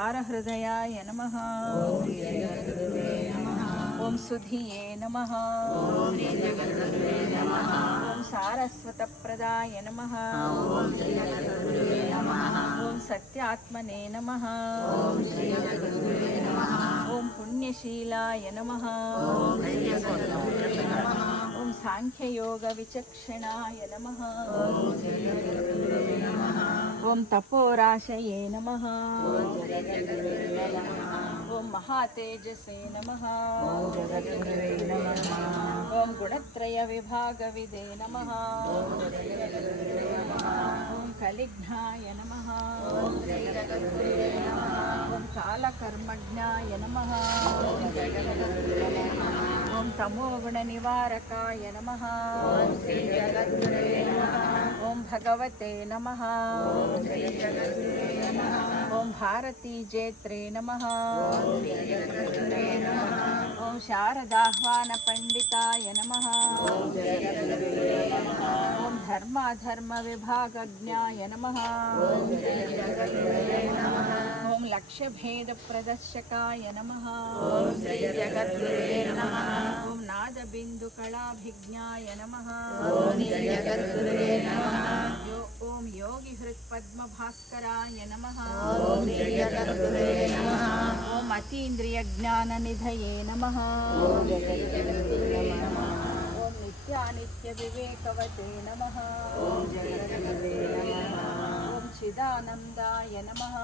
सारहृदयाय नमः। ओम सुधिये नमः। ओम सारस्वतप्रदाय नमः। ओम सत्यात्मने नमः। ओम पुण्यशीलाय नमः। ओम सांख्ययोग विचक्षणाय नमः। ओम तपोराशये नमः। ओम महातेजसे नमः। ओम गुणत्रय विभागविदे नमः। ओम कलिघ्नाय नमः। ओम कालकर्मज्ञाय नमः। ओम तमोगुणनिवारकाय नमः। ओम भगवते नमः। ओम भारती जेत्रे नमः। ओम शारदाह्वान पंडिताय नमः। ओम धर्माधर्म विभागज्ञाय नमः। ओम लक्ष्य भेद प्रदर्शकाय नमः। ओम नाद बिंदु कलाभिज्ञाय नमः। ओम योगी हृत्पद्म भास्कराय नमः। ओम अतीन्द्रिय ज्ञान निधये नमः। ओम नित्यानित्य विवेकवते नमः। ओम चिदानंदाय नमः।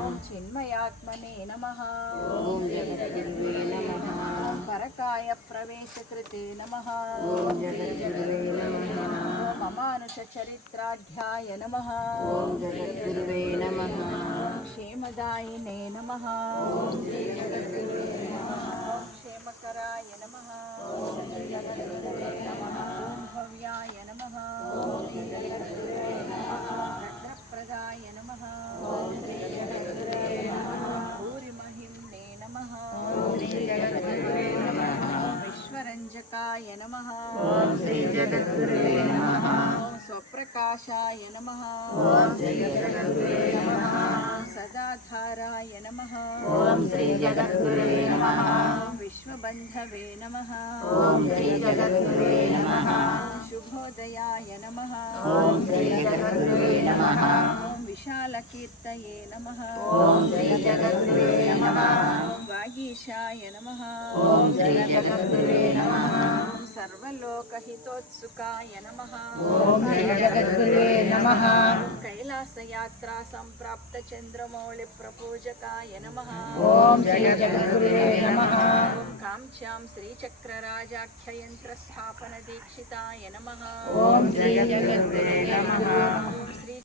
ओम चिन्मयात्मने नमः। ओम परकाय प्रवेशकृते नमः। ओम अमानुष चरित्राढ्याय नमः। ओम क्षेमदायिने नमः। ओम क्षेमकराय नमः। ओम भव्याय नमः। भद्रप्रदाय नमः। भूरिमहिम्ने नमः। विश्वरञ्जकाय नमः। ओम स्वप्रकाशाय नमः। ओम सदाधाराय नमः। ओम विश्वबन्धवे नमः। ओम शुभोदयाय नमः। ओम विशालकीर्तये नमः। ओम वागीशाय नमः। ओम सर्वलोकहितोत्सुकाय नमः। ओम कैलासयात्रा संप्राप्त चंद्रमौळि प्रपूजकाय नमः। ओम कांच्यां श्रीचक्रराजाख्य यंत्र स्थापन दीक्षिताय नमः। ओम श्री